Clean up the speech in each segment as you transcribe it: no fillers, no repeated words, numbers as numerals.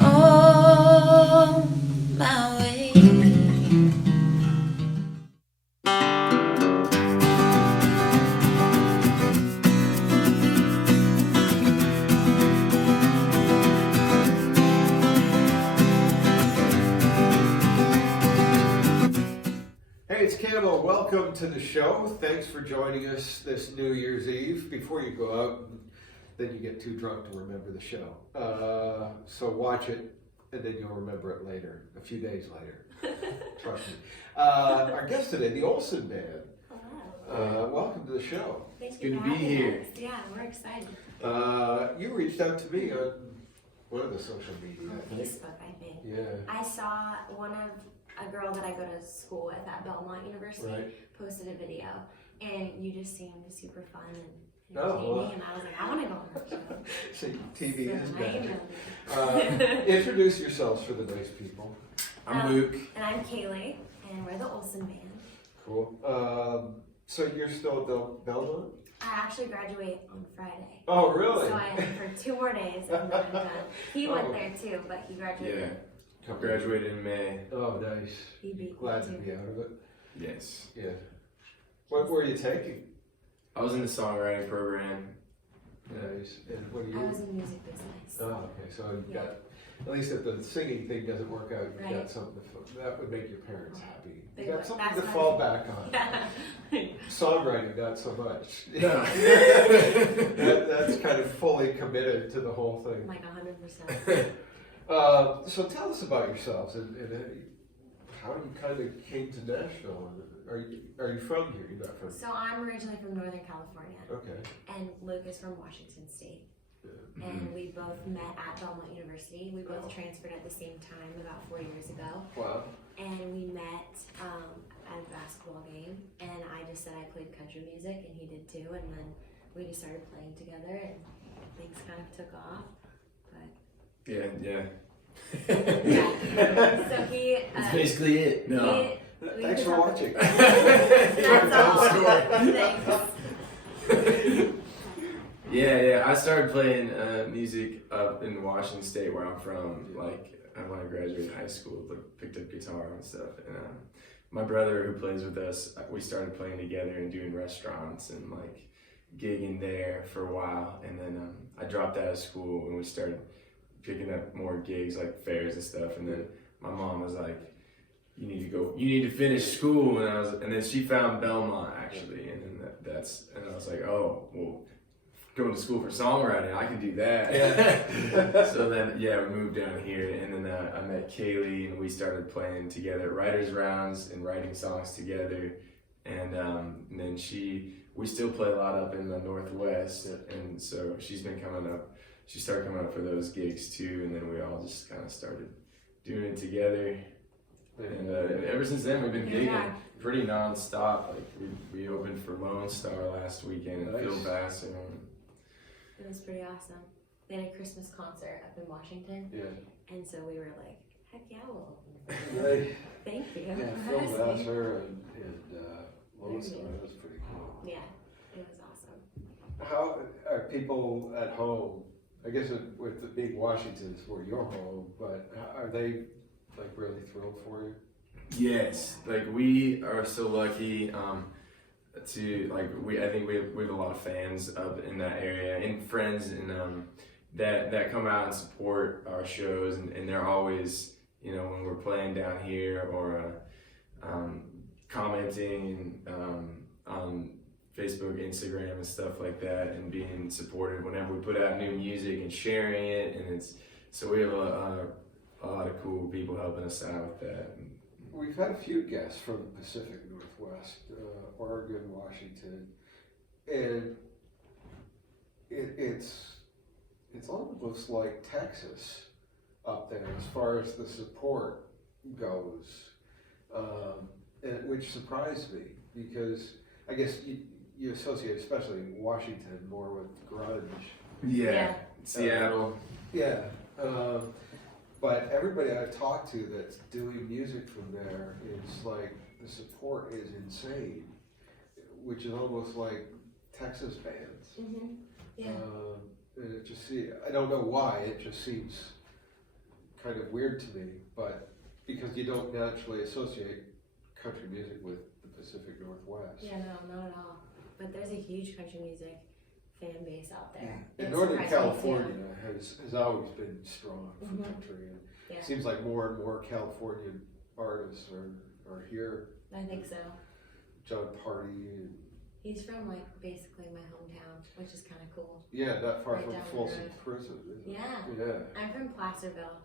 on my way. Hey, it's Camo. Welcome to the show. Thanks for joining us this New Year's Eve. Before you go out, then you get too drunk to remember the show. So watch it, and then you'll remember it later, a few days later. Trust me. Our guest today, the Olsen Band. Hello. Welcome to the show. Thanks good for to be having here. us. Yeah, we're excited. You reached out to me on one of the social media. On I think. Facebook, I think. Yeah. I saw a girl that I go to school with at Belmont University Right. posted a video, and you just seemed super fun and Oh, entertaining, well. and I was like, I want to go on her show. See, TV So is I magic. emailed Introduce yourselves for the nice people. I'm Um, Luke. And I'm Kaylee, and we're the Olsen Band. Cool. So you're still at Belmont? I actually graduate on Friday. Oh, really? So I am for 2 more days, and then I'm done. He went there too, but he graduated. Yeah, graduated in May. Oh, nice. He beat Glad me to too. be out of it. Yes. Yeah. What were you taking? I was in the songwriting program. Nice. And what do you? I was in music business. Oh, okay. So you Yeah. got, at least if the singing thing doesn't work out, you got Right. something that would make your parents happy. You They got would. something That's to what fall I- back on. Yeah. Songwriting, not so much. No. That's kind of fully committed to the whole thing. Like 100%. So tell us about yourselves and how you kind of came to Nashville. Are you from here? You're not from? So I'm originally from Northern California, Okay. and Luke is from Washington State. Yeah. And we both met at Belmont University. We both Oh. transferred at the same time about 4 years ago. Wow. And we met at a basketball game, and I just said I played country music, and he did too. And then we just started playing together, and things kind of took off. But Yeah. yeah, so he. That's basically it. No. Thanks for watching. That's all. Thanks. Yeah. I started playing music up in Washington State, where I'm from. Like when I graduated high school, picked up guitar and stuff. And my brother, who plays with us, we started playing together and doing restaurants and like gigging there for a while. And then I dropped out of school and we started picking up more gigs like fairs and stuff. And then my mom was like, you need to finish school. And then she found Belmont actually. And then and I was like, oh, well, going to school for songwriting, I can do that. Yeah. So then, we moved down here, and then I met Kaylee, and we started playing together at writers' rounds and writing songs together. And then we still play a lot up in the Northwest, and so she's been coming up. She started coming up for those gigs too, and then we all just kind of started doing it together. And ever since then, we've been gigging Yeah. pretty nonstop. Like we opened for Lone Star last weekend and Nice. Phil Vassar. It was pretty awesome. They had a Christmas concert up in Washington, Yeah. and so we were like, heck yeah, we'll open. Right. Thank you. Yeah, for Phil asking. Vassar and Lone Star, that was pretty cool. Yeah, it was awesome. How are people at home? I guess with the big Washington is where you're home, but are they like really thrilled for you? Yes, like we are so lucky to I think we have a lot of fans up in that area and friends and that come out and support our shows and they're always when we're playing down here or commenting on Facebook, Instagram and stuff like that and being supportive whenever we put out new music and sharing it and so we have a lot of cool people helping us out with that. We've had a few guests from the Pacific Northwest, Oregon, Washington, and it's almost like Texas up there as far as the support goes, which surprised me because I guess you associate, especially in Washington, more with grunge. Yeah. Seattle. Yeah. But everybody I've talked to that's doing music from there is like the support is insane, which is almost like Texas bands. Mm-hmm. Yeah. and it just I don't know why, it just seems kind of weird to me, but because you don't naturally associate country music with the Pacific Northwest. Yeah, no, not at all. But there's a huge country music fan base out there. And It Northern surprised me, California has always been strong for Mhm. country, and Yeah. it seems like more and more California artists are here. I think so. John Party, and He's from like basically my hometown, which is kind of cool. yeah, not far Right from down the Folsom road. Prison, is it? Yeah. Yeah. I'm from Placerville.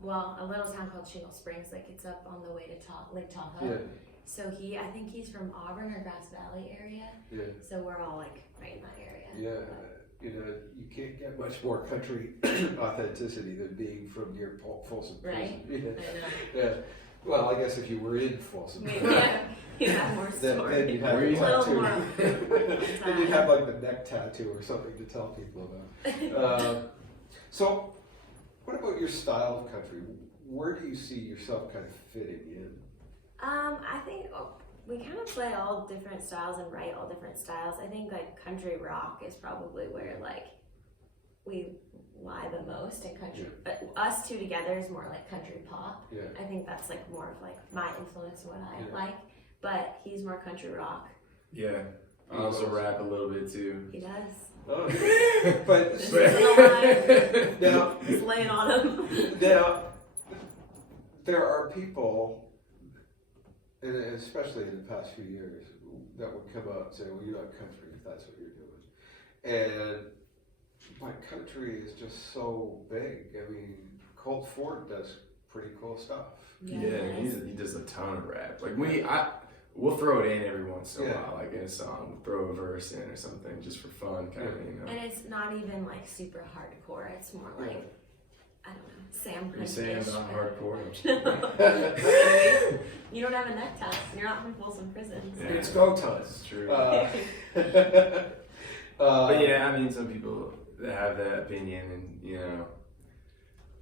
Well, a little town called Shingle Springs, like it's up on the way to Lake Tahoe. Yeah, So I think he's from Auburn or Grass Valley area. yeah, So we're all like right in that area. yeah. You know, you can't get much more country authenticity than being from near Folsom Prison. Right? Yeah. I know. Yeah. Well, I guess if you were in Folsom Maybe, Prison, yeah, you have more then story. you'd have Where a you little tattoo. more Then you'd have like the neck tattoo or something to tell people about. So, what about your style of country? Where do you see yourself kind of fitting in? I think we kind of play all different styles and write all different styles. I think like country rock is probably where like we lie the most in country. But us two together is more like country pop. Yeah. I think that's like more of like my influence, what I Yeah. like. But he's more country rock. Yeah. I also rap a little bit too. He does. Oh, but This isn't a lie. now, Just lay it on him. now, there are people, and especially in the past few years, that would come out and say, "Well, you're not country if that's what you're doing." And but country is just so big. I mean, Colt Ford does pretty cool stuff. Yeah, he does a ton of rap. Like we'll throw it in every once in a while, like in a song, we'll throw a verse in or something just for fun, kind of, you know. And it's not even like super hardcore. It's more like I don't know, Sam You're saying Hunt-ish, not but- hardcore. You don't have a neck tie. You're not from Folsom Prison. So. Yeah. It's go time. That's true. But But yeah, I mean, some people that have that opinion, and you know,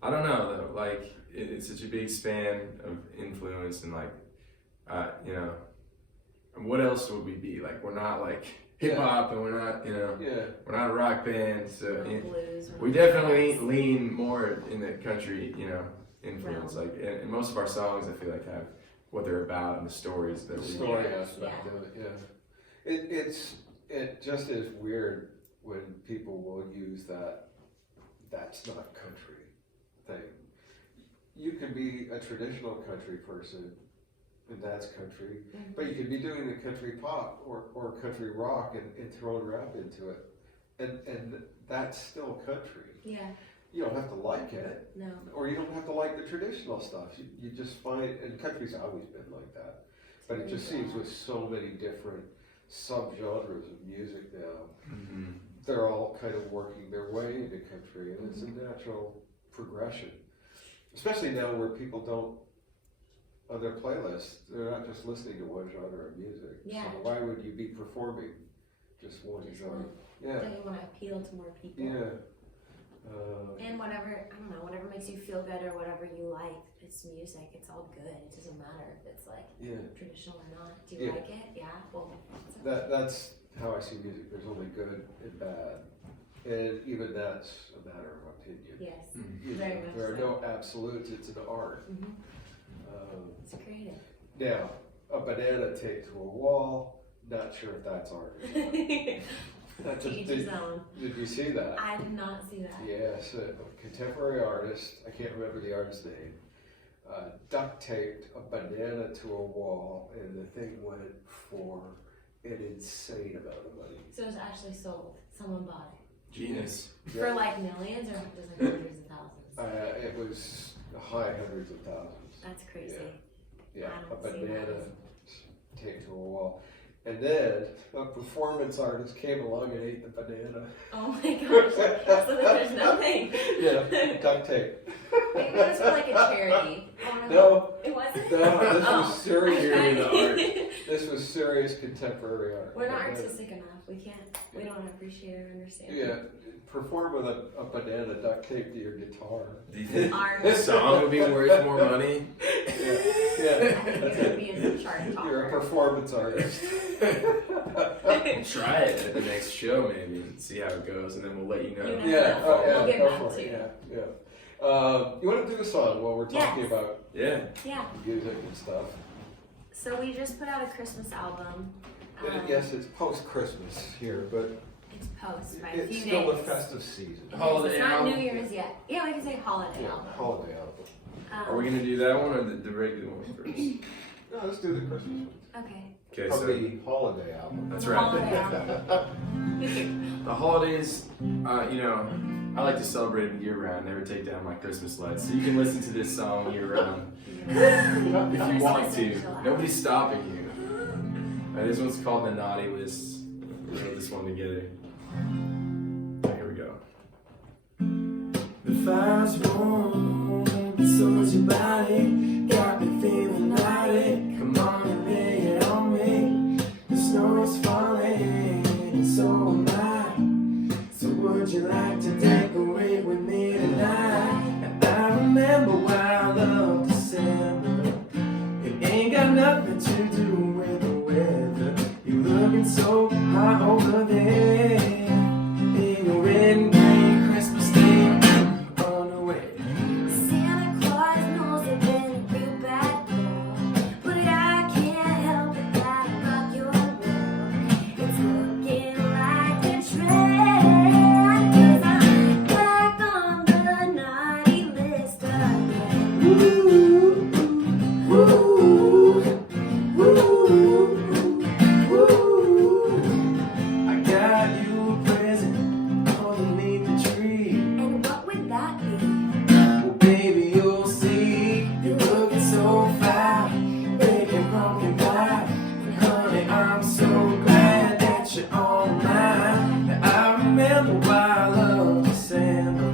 I don't know though. Like, it's such a big span of influence, and like, you know, what else would we be? Like, we're not like hip hop, and we're not, you know, we're not a rock band. So No blues, we definitely lean more in the country, you know, influence. Like, and most of our songs, I feel like have what they're about and the stories that the we. story aspect of it, it just is weird when people will use that's not country thing. You can be a traditional country person, and that's country, but you could be doing the country pop or country rock and throwing rap into it, and that's still country. Yeah. You don't have to like it, No. or you don't have to like the traditional stuff. You just find, and country's always been like that, but it just seems with so many different subgenres of music now, they're all kind of working their way into country, and it's a natural progression. Especially now where people don't, on their playlists, they're not just listening to one genre of music. Yeah. So why would you be performing just one genre? Yeah. Don't you want to appeal to more people? Yeah. And whatever, I don't know, whatever makes you feel good or whatever you like, it's music. It's all good. It doesn't matter if it's like traditional or not. Do you like it? Yeah. Well, that's how I see music. There's only good and bad, and even that's a matter of opinion. yes. There are no absolutes. It's an art. It's creative. Now, a banana taped to a wall. Not sure if that's art. To each his own. Did you see that? I did not see that. Yes, a contemporary artist, I can't remember the artist's name, duct taped a banana to a wall, and the thing went for an insane amount of money. So it was actually sold. Someone bought it. Genius. For like millions or just like hundreds of thousands? It was high hundreds of thousands. That's crazy. Yeah, I a don't see banana that. taped to a wall. And then a performance artist came along and ate the banana. Oh my gosh. So there's nothing. Yeah, duct tape. Maybe it was for like a charity. Oh, No. It wasn't? No, this was serious art. This was serious contemporary art. We're not artistic enough. We can't. We don't appreciate or understand. Yeah, perform with a banana duct taped to your guitar. Do you think Art. this song would be worth more money? Yeah, I think it would be a chart topper. you're a performance artist. try it at the next show maybe and see how it goes, and then we'll let you know. Yeah, oh yeah, We'll get go back for to it. you. Yeah. You want to do a song while we're talking Yes. about Yeah. Yeah. music and stuff? So we just put out a Christmas album. Yes, it's post-Christmas here, but It's post by a it's few still days. the festive season. It is. Holiday It's not album. New Year's yet. Yeah, we can say holiday Yeah, album. holiday album. Are we gonna do that one or the regular one first? No, let's do the Christmas one. Okay. Okay, From so the holiday album. that's The right. holiday album. The holidays, you know, I like to celebrate them year round, never take down my Christmas lights. So you can listen to this song year round if you want to. Nobody's stopping you. This one's called The Naughty List. We wrote this one together. Here we go. The fire's warm, so is your body. Got me feeling naughty. Come on and lay it on me. The snow is falling, and so am I. So would you like to decorate with me tonight? And I remember why I love December. It ain't got nothing to do with the weather. You looking so hot over there. In your red and green Christmas theme on the way. Santa Claus knows I've been a real bad girl, but I can't help it that I rock your world. It's looking like a trend, 'cause I'm back on the naughty list again. Ooh, ooh, ooh. I got you a present underneath the tree. And what would that be? Well, baby, you'll see. You're looking so fine, baking pumpkin pie. And honey, I'm so glad that you're on mine. Now, I remember why I love December.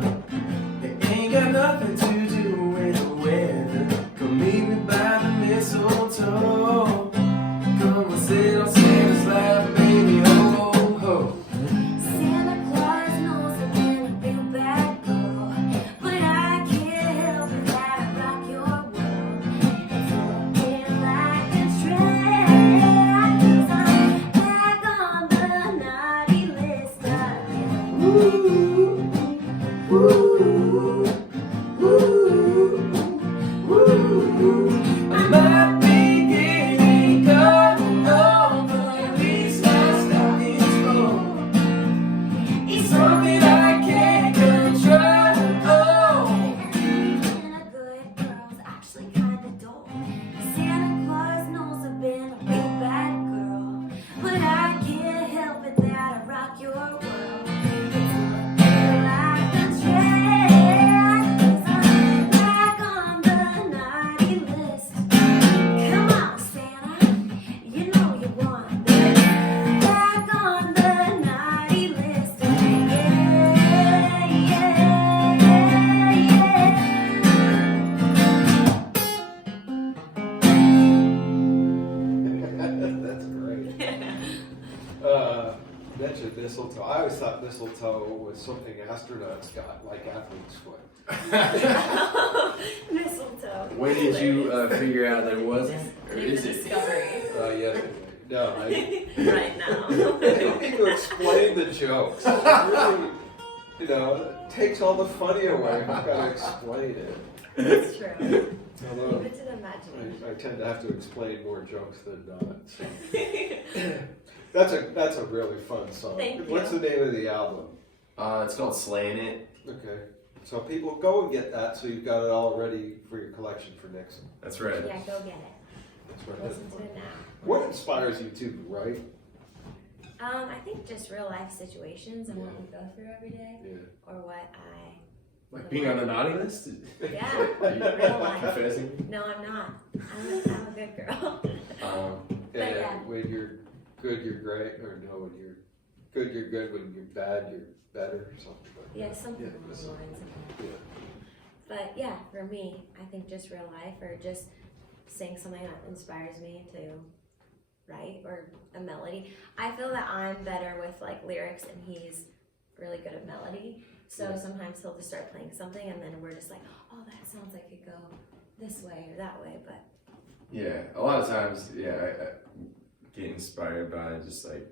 It ain't got nothing to do with the weather. Come meet me by the mistletoe. Come and sit on Santa's lap, baby, ho, ho. Santa Claus knows I've been a real bad girl, but I can't help it that I rock your world. It's looking like a trend, 'cause I'm back on the naughty list again. Ooh, ooh, ooh, ooh. I might be getting cold, but at least my stocking's full. It's something I can't control. Being a good girl's actually kinda dull. Santa Claus knows I've been a real bad girl, but I can't help it that I rock your world. It's looking like a trend, 'cause I'm back on the naughty list. Come on, Santa, you know you want this. Back on the naughty list again. That's great. Mentioned mistletoe. I always thought mistletoe was something astronauts got, like athletes would. Mistletoe. When did you figure out there wasn't? Or is it? Discovery. Yeah. No, I Right now. don't need to explain the jokes. It really, it takes all the funny away. I've got to explain it. That's true. Although Leave it to the imagination. I tend to have to explain more jokes than not. So. That's a really fun song. Thank you. What's the name of the album? It's called Slaying It. Okay. So people go and get that, so you've got it all ready for your collection for next. That's right. Yeah, go get it. That's right. Listen to it now. What inspires you to write? I think just real life situations and what we go through every day, Yeah. or what I. Like being on the naughty list? Yeah, Are you real life. confessing? No, I'm not. I'm a good girl. And yeah. when you're good, you're great, or no, when you're good, you're good. When you're bad, you're better, or something like that. Yeah, something Yeah, along those lines. Yeah. But yeah, for me, I think just real life or just saying something that inspires me to write or a melody. I feel that I'm better with like lyrics and he's really good at melody. So Yeah. sometimes he'll just start playing something and then we're just like, oh, that sounds like it could go this way or that way. But Yeah, a lot of times, I get inspired by just like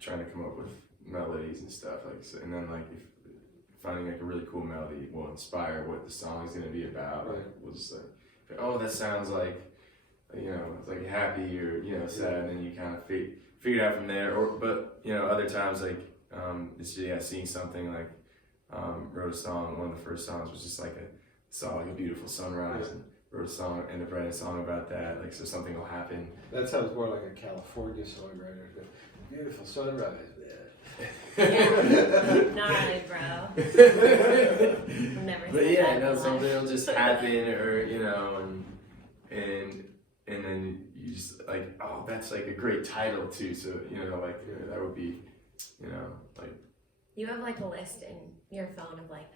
trying to come up with melodies and stuff, like, so, and then like if finding like a really cool melody will inspire what the song is going to be about. Right. Like we'll just like, oh, that sounds like, you know, it's like happy or, you know, sad, and then you kind of figure it out from there. Or but you know, other times like it's seeing something like wrote a song. One of the first songs was just like saw like a beautiful sunrise and wrote a song, ended up writing a song about that. Like so something will happen. That sounds more like a California songwriter. Beautiful sunrise, man. Yeah. Gnarly, bro. I've never But said yeah, that you know, in my something life. will just happen, or you know, and then you just like, oh, that's like a great title too. So you know, like that would be, you know, like You have like a list in your phone of like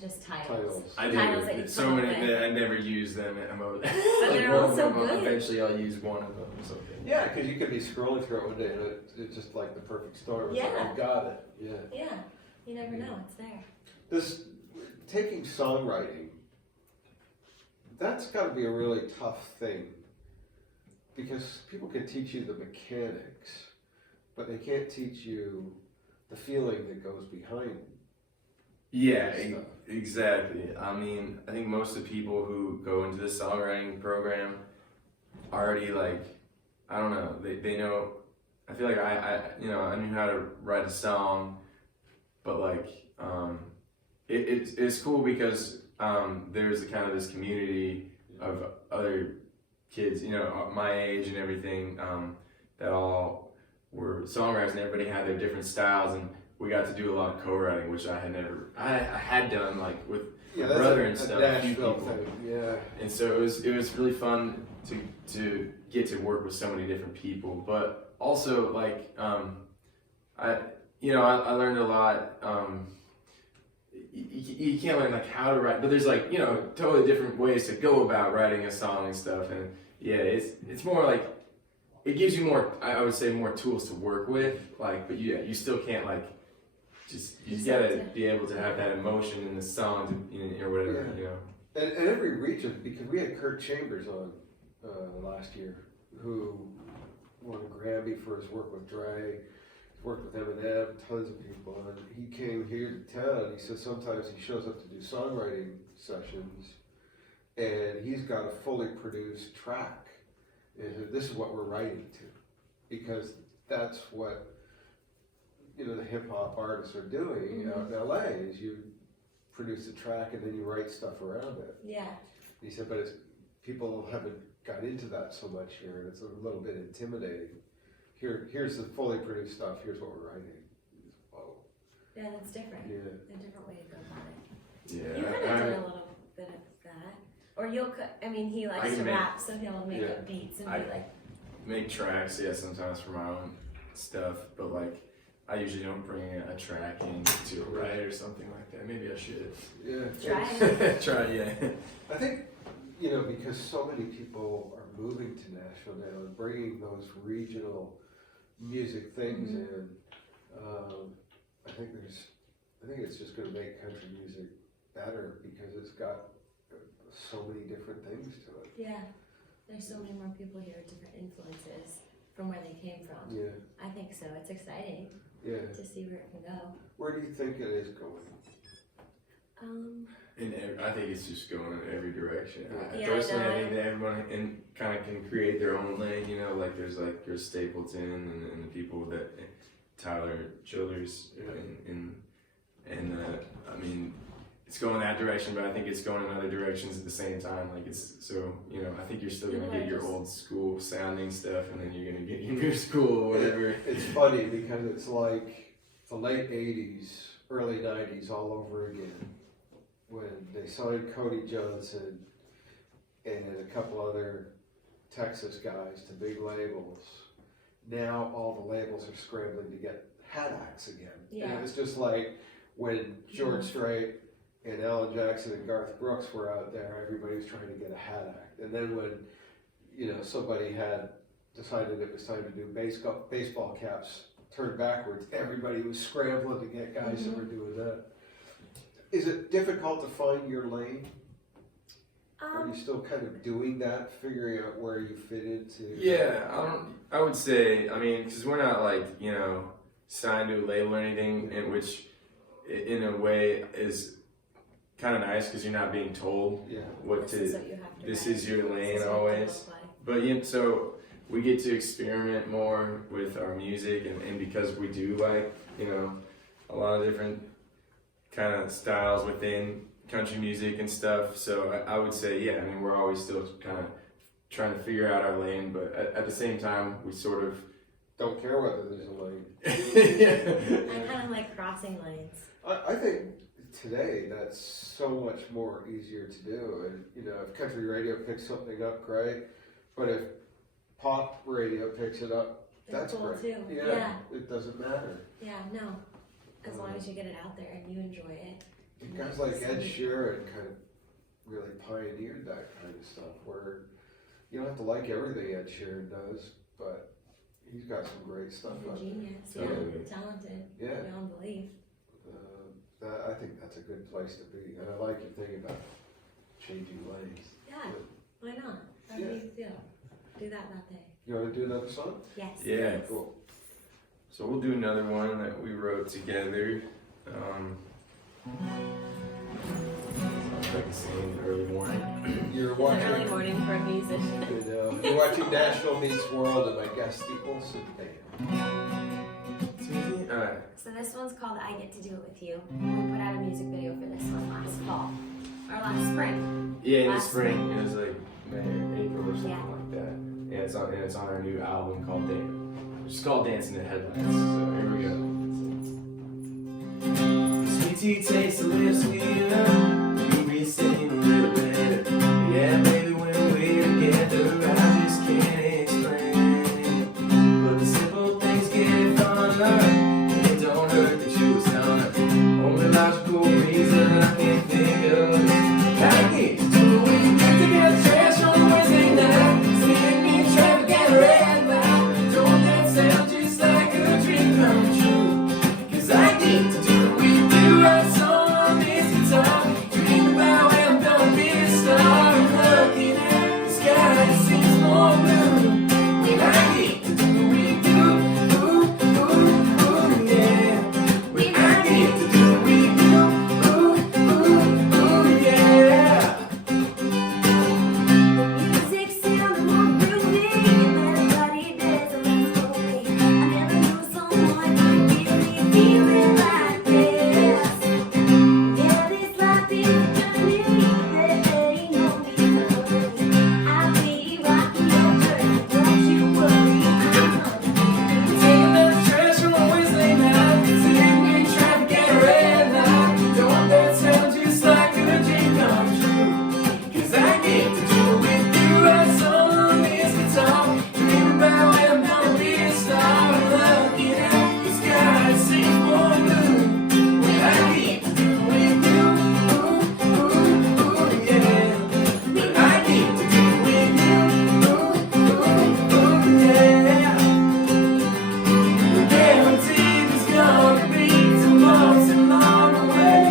just titles. I Titles that do. you So come up many with. that I never use them. But they're all so good. Eventually, I'll use one of them or something. Yeah, because you could be scrolling through it one day and it's just like the perfect story. It's like, Yeah. I got it. Yeah. Yeah, you never know, it's there. This taking songwriting, that's got to be a really tough thing because people can teach you the mechanics, but they can't teach you the feeling that goes behind. Yeah, exactly. I mean, I think most of the people who go into the songwriting program already like, I don't know, they know. I feel like I you know, I knew how to write a song, but like it's cool because there's kind of this community of other kids, you know, my age and everything, that all were songwriters, and everybody had their different styles, and we got to do a lot of co-writing, which I had done like with my brother and stuff, a few Nashville people. thing. Yeah. And so it was really fun to get to work with so many different people, but also like I learned a lot. You can't learn like how to write, but there's like, you know, totally different ways to go about writing a song and stuff. And yeah, it's more like it gives you more, I would say, more tools to work with. Like, but you still can't like you gotta be able to have that emotion in the song or whatever, you know. And every region, because we had Kurt Chambers on last year, who won a Grammy for his work with Dre, worked with Eminem, tons of people, and he came here to town. He said sometimes he shows up to do songwriting sessions, and he's got a fully produced track. And he said, this is what we're writing to, because that's what, you know, the hip hop artists are doing out in LA. Is you produce a track and then you write stuff around it. Yeah. He said, but people haven't got into that so much here, and it's a little bit intimidating. Here's the fully produced stuff. Here's what we're writing. Whoa. Yeah, that's different. Yeah. A different way to go about it. Yeah. You kind of did a little bit of that. Or he likes to rap, so he'll make up beats and be like. Make tracks, yeah, sometimes for my own stuff, but like, I usually don't bring a track in to write or something like that. Maybe I should. Yeah. Try. Try, yeah. I think, you know, because so many people are moving to Nashville now and bringing those regional music things in, I think it's just going to make country music better because it's got so many different things to it. Yeah. There's so many more people here with different influences from where they came from. Yeah. I think so. It's exciting to see where it can go. Where do you think it is going? I think it's just going in every direction. Yeah, Personally, I I think that everyone kind of can create their own lane. You know, like there's Stapleton and the people that Tyler Childers and I mean, it's going that direction, but I think it's going in other directions at the same time. Like it's so, you know, I think you're still gonna get your old school sounding stuff, and then you're gonna get your new school or whatever. It's funny because it's like the late '80s, early '90s all over again, when they signed Cody Johnson and a couple other Texas guys to big labels. Now all the labels are scrambling to get hat acts again. Yeah. And it's just like when George Strait and Alan Jackson and Garth Brooks were out there, everybody was trying to get a hat act. And then when, you know, somebody had decided it was time to do baseball caps turned backwards, everybody was scrambling to get guys that were doing that. Is it difficult to find your lane? Are you still kind of doing that, figuring out where you fit into? Yeah, I would say, I mean, because we're not like, you know, signed to a label or anything, and which in a way is kind of nice because you're not being told what This is to. what you have to This write. is your This lane is what it always. looks like. But yeah, so we get to experiment more with our music, and because we do like, you know, a lot of different kind of styles within country music and stuff. So I would say, yeah, I mean, we're always still kind of trying to figure out our lane, but at the same time, we sort of Don't care whether there's a lane. I kind of like crossing lanes. I think today that's so much more easier to do. And, you know, if country radio picks something up, great. But if pop radio picks it up, that's cool great. too. Yeah, Yeah. it doesn't matter. Yeah, no. As long as you get it out there and you enjoy it. Guys like Ed Sheeran kind of really pioneered that kind of stuff where you don't have to like everything Ed Sheeran does, but he's got some great stuff He's a out there. genius. Totally. Yeah, talented. Yeah. Beyond belief. I think that's a good place to be. And I like your thing about changing lanes. Yeah, why not? How do Yeah. you feel? Do that day. You want to do another song? Yes. Yeah. Cool. So we'll do another one that we wrote together. Like saying early morning. You're It's an early watching. morning for a musician. You're watching Nashville Meets World, and my guest, the Olsen Band. Alright. So this one's called I Get to Do It With You. We put out a music video for this one last fall. Or last spring. Yeah, in the Last spring. It was like May or April or something Yeah. like that. Yeah, it's on our new album called which is called Dancing in the Headlights. So here we go. Sweet tea tastes a little sweeter. We sing a little better. Yeah, baby, when we're together, I just can't explain. But the simple things get funner, and it don't hurt that you was done. Only logical reason I can't think of. I get to do it. To get trash on Wednesday night, sitting in traffic at a red light. Don't that sound just like a dream come true? 'Cause I get to do it with you right on this guitar. Dream about when I'm gonna be a star. Looking at the sky, it seems more blue. When I get to do it with you, ooh, ooh, ooh, yeah. When I get to do it with you, ooh, ooh, ooh, yeah. Music sounded more groovy than everybody does a little movie. I never knew someone could really feel it like this. Yeah, this life is a journey. There ain't no need to hurry. I'll be rocking your jersey. Don't you worry, Taking the trash on a Wednesday night, sitting in traffic at a red light. Don't that sound just like a dream come true? 'Cause I get to do it with you right on this guitar. Dream about when I'm gonna be a star. Looking at the sky, it seems more blue. When I get to do it with you, ooh, ooh, ooh, yeah. When I get to do it with you, ooh, ooh, ooh, yeah. Guaranteed it's gonna be tomorrow's a long way.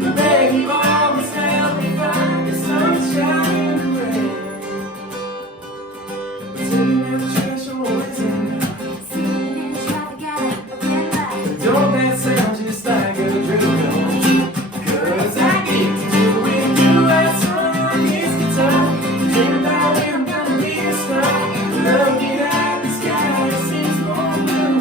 But baby, you always help me find the sunshine in the rain. But taking out the trash on Wednesday night, sitting in traffic at a red light. don't that sound just like a dream come true? 'Cause I get to do it with you right on this guitar. Dream about when I'm gonna be a star. Looking at the sky, it seems more blue.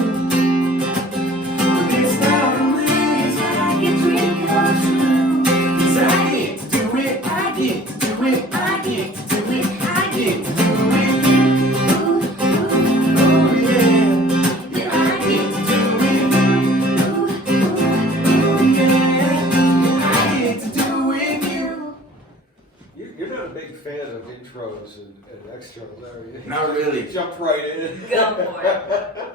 But this time I'm living It's like a dream come true. 'cause I get to do it, I get to do it, I get to do it, I get to do it with you. Ooh, ooh, Oh yeah, yeah, I get to do it with you. ooh, ooh. Oh yeah, yeah, I get to do it with you. You're not a big fan of intros and extras, are you? Not really. Jump right in. Go for it.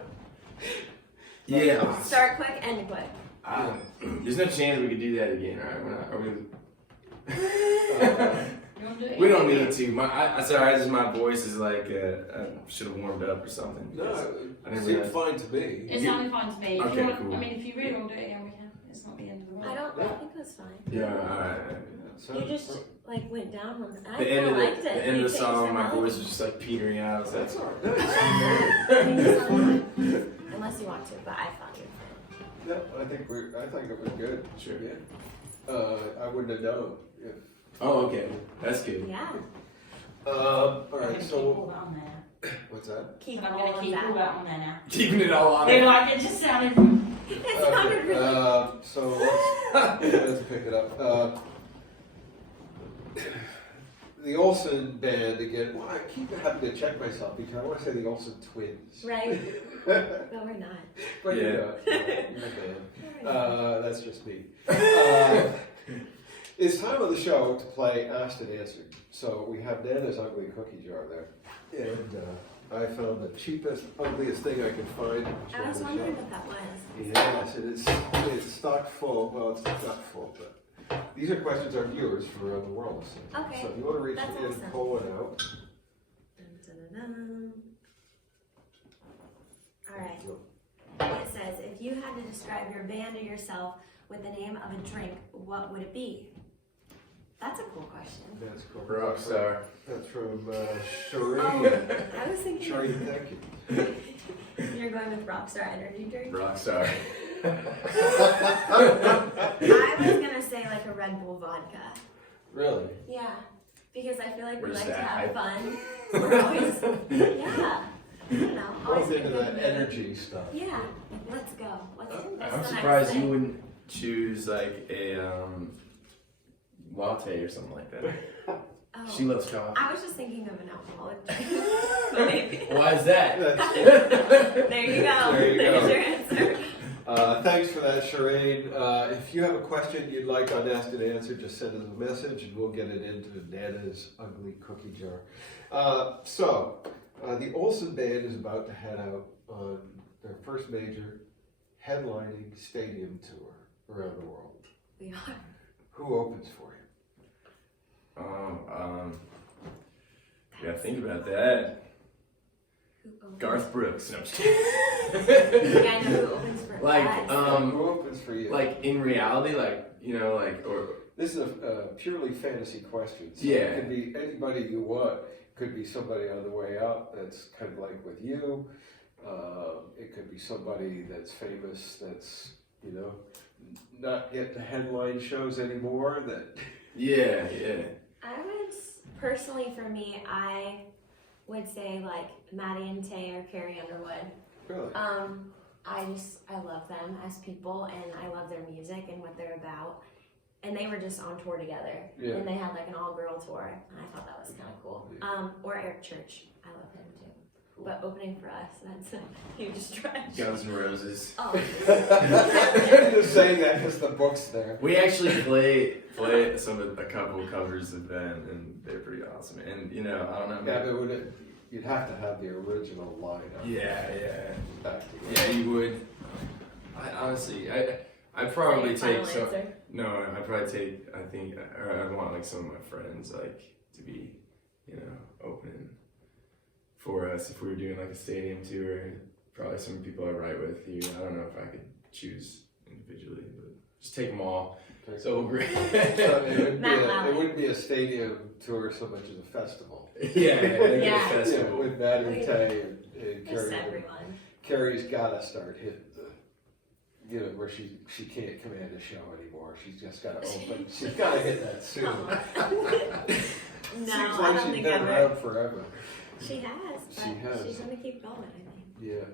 Yeah. Start quick, end quick. There's no chance we could do that again, right? We're not. Are we? You want to do it? We don't need to. Sorry, my voice is like I should have warmed up or something. No, I it didn't seemed realize. fine to me. It sounded fine to me. If Okay, you want, cool. I mean, if you really want to do it again, we can. It's not the end of the world. I think it was fine. Yeah, alright. You just like went down from I The end of liked it. the end You of the changed song, your my melody. voice was just like petering out. So That's that's all right. I unless you want to, but I thought you were fun. Yeah, I think it was good. Sure. Yeah. I wouldn't have known if. Oh, okay. That's good. Yeah. All I'm right. gonna keep So all that on there. what's that? Keep And I'm all gonna of keep all that. that on there now. Keeping it all on They're it. like, it just sounded. It sounded really. So let's pick it up. The Olsen Band again. Well, I keep having to check myself because I want to say the Olsen Twins. Right. No, we're not. But Yeah. you're not. You're a No, band. we're not. That's just me. It's time of the show to play Asked and Answered. So we have Nana's ugly cookie jar there. And I found the cheapest, ugliest thing I could find. I was on the wondering shelf. what that was. Yes, and it's stocked full. Well, it's not full, but these are questions our viewers from around the world sent. Okay, So if you want to reach that's in and awesome. pull it out. Dun, dun, dun, dun. All right. It says, if you had to describe your band or yourself with the name of a drink, what would it be? That's a cool question. That's cool. Rockstar. That's from Sheree. Oh, I was thinking Sheree, thank you. you're going with Rockstar Energy Drink. Rockstar. I was gonna say like a Red Bull vodka. Really? Yeah, because I feel like we We're like just to that have hype. fun. We're always, yeah. I don't know. Always Both into in a good that mood. energy stuff. Yeah, let's go. What's I'm the next surprised you thing? wouldn't choose like a latte or something like that. Oh, She loves coffee. I was just thinking of an alcoholic drink. But maybe. Why is that? That's- There you go. There you There's go. your answer. Thanks for that, Shereen. If you have a question you'd like unasked and answered, just send us a message and we'll get it into Nana's ugly cookie jar. The Olsen Band is about to head out on their first major headlining stadium tour around the world. We are. Who opens for you? Yeah, think about that. Who opens? Garth Brooks. No, I'm just kidding. Yeah, I know who opens for Like, us. Who opens for you? like in reality, like, you know, like, or This is a purely fantasy question. So Yeah. It could be anybody you want. It could be somebody on the way out that's kind of like with you. It could be somebody that's famous that's, you know, not get the headline shows anymore. That yeah. I would, personally for me, I would say like Maddie and Tay or Carrie Underwood. really. I love them as people and I love their music and what they're about. And they were just on tour together. Yeah. And they had like an all-girl tour. And I thought that was kind of cool. Yeah. Or Eric Church. I love him too. Cool. But opening for us, that's a huge stretch. Guns N' Roses. Oh. You're just saying that because the book's there. We actually play a couple covers of them, and they're pretty awesome. And you know, I don't know. Yeah, but you'd have to have the original lineup. Yeah. Back together. Yeah, you would. I honestly, I'd probably Final take some. answer. No, I'd probably take. I think, or I'd want like some of my friends like to be, you know, opening for us if we were doing like a stadium tour. Probably some people I write with here. I don't know if I could choose individually, but just take them all. Okay. So great. So it Matt Lally. wouldn't be a stadium tour so much as a festival. yeah, like a Yeah. festival. With Matt and Tay and Just Carrie. everyone. Carrie's got to start hitting the, you know, where she can't command a show anymore. She's just got to open. She's got to hit that soon. No, Seems I like don't she's think been ever. around forever. She has, but She has. she's gonna keep going, I think. Yeah.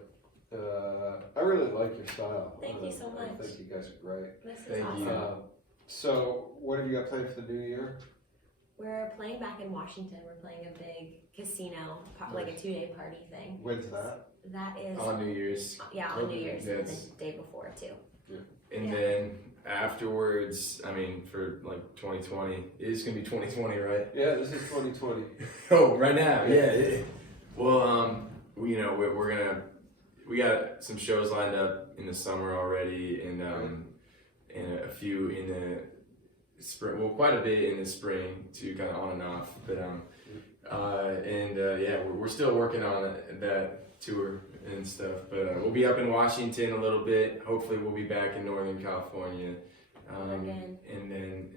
I really like your style. Thank you so I much. think you guys are great. This is Thank awesome. you. So, what have you got planned for the new year? We're playing back in Washington. We're playing a big casino, like a 2-day party thing. When's that? That is, On New Year's. yeah, on New Okay, Year's and the that's- day before too. And Yeah. then afterwards, I mean, for like 2020, it is gonna be 2020, right? Yeah, this is 2020. Oh, right now, yeah. Well, we got some shows lined up in the summer already, and a few in the spring. Well, quite a bit in the spring too, kind of on and off. But we're still working on that tour and stuff. But we'll be up in Washington a little bit. Hopefully, we'll be back in Northern California, Again. and then.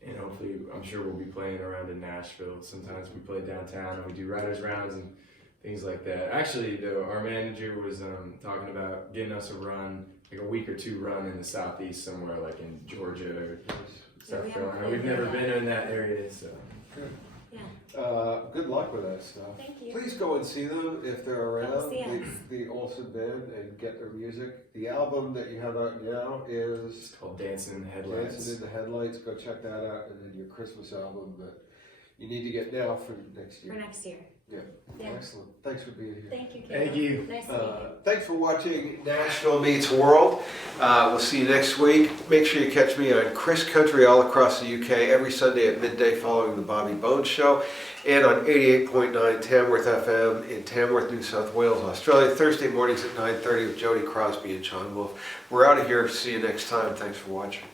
And hopefully, I'm sure we'll be playing around in Nashville. Sometimes we play downtown and we do writers' rounds, and things like that. Actually, though, our manager was talking about getting us a run, like a week or two run in the southeast somewhere, like in Georgia or South we haven't Carolina. really We've never done been in that area, so. Good luck with that stuff. Thank you. Please go and see them if they're around. see us. The Olsen Band, and get their music. The album that you have out now is It's called Dancing in the Headlights. Dancing in the Headlights. Go check that out, and then your Christmas album that you need to get now for next year. For next year. Yeah. Yeah. Excellent. Thanks for being here. Thank you, Kayla. Thank you. Nice to meet you. Thanks for watching Nashville Meets World. We'll see you next week. Make sure you catch me on Chris Country all across the UK every Sunday at midday following the Bobby Bones Show, and on 88.9 Tamworth FM in Tamworth, New South Wales, Australia, Thursday mornings at 9:30 with Jody Crosby and Sean Wolf. We're out of here. See you next time. Thanks for watching.